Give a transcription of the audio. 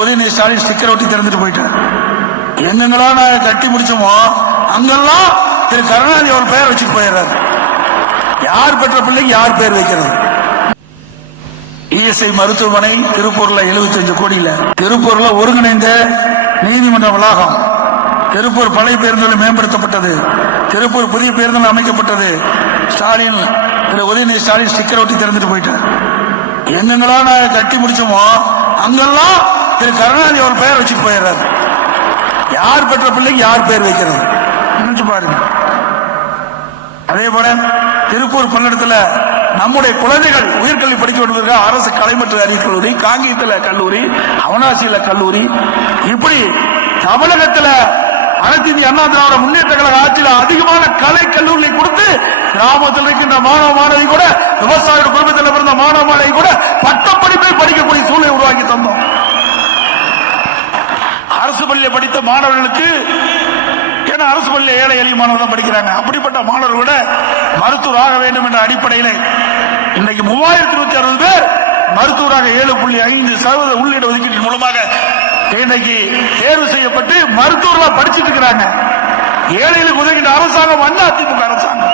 Udhayanidhi Stalin sticker ஒட்டி திறந்துட்டு போயிட்டார். எங்கெங்கெல்லாம் நாங்க கட்டி முடிச்சோமோ அங்கெல்லாம் திரு கருணாநிதி அவர் பெயர் வச்சுட்டு போயிடுறாரு. யார் பெற்ற பிள்ளைக்கு யார் பெயர் வைக்கிறது? இஎஸ்ஐ மருத்துவமனை திருப்பூர்ல 75 கோடியில, திருப்பூர்ல ஒருங்கிணைந்த நீதிமன்ற வளாகம், திருப்பூர் பழைய பேருந்துகள் மேம்படுத்தப்பட்டது, திருப்பூர் புதிய பேருந்துகள் அமைக்கப்பட்டது. ஸ்டாலின் திரு உதயநிதி ஸ்டாலின் ஸ்டிக்கர் ஒட்டி திறந்துட்டு போயிட்டார். எங்கெங்கெல்லாம் நாங்க கட்டி முடிச்சோமோ அங்கெல்லாம் திரு கருணாநிதி அவர் பெயர் வச்சுட்டு போயிடுறாரு. யார் பெற்ற பிள்ளைக்கு யார் பெயர் வைக்கிறது? நினைச்சு பாருங்க. அதே போல திருப்பூர் பல்லடத்துல நம்முடைய குழந்தைகள் உயர்கல்வி படிக்க வேண்டிய அரசு கலை மற்றும் அறிவியல் கல்லூரி, காங்கேயத்துல கல்லூரி, அவனாசியில கல்லூரி, இப்படி தமிழகத்தில் அனைத்து இந்திய அண்ணா திராவிட முன்னேற்ற கழக ஆட்சியில் அதிகமான கலை கல்லூரிகளை கொடுத்து கிராமத்தில் இருக்கின்ற மாணவ மாணவி கூட, விவசாய குடும்பத்தில் பிறந்த மாணவ மாணவி கூட பட்டப்படிப்பை படிக்கக்கூடிய சூழலை உருவாக்கி தந்தோம். அரசு பள்ளியில் படித்த மாணவர்களுக்கு, ஏன்னா அரசு பள்ளியில் ஏழை எளிய மாணவர்கள் படிக்கிறாங்க, அப்படிப்பட்ட மாணவர்கள் கூட மருத்துவர் ஆக வேண்டும் என்ற அடிப்படையில் இன்னைக்கு 3160 பேர் மருத்துவராக 7.5% உள்ளிட ஒதுக்கீட்டின் மூலமாக இன்னைக்கு தேர்வு செய்யப்பட்டு மருத்துவர்களாக படிச்சுட்டு இருக்கிறாங்க. ஏழைகளுக்கு உதவுகின்ற அரசாங்கம் அதிமுக அரசாங்கம்.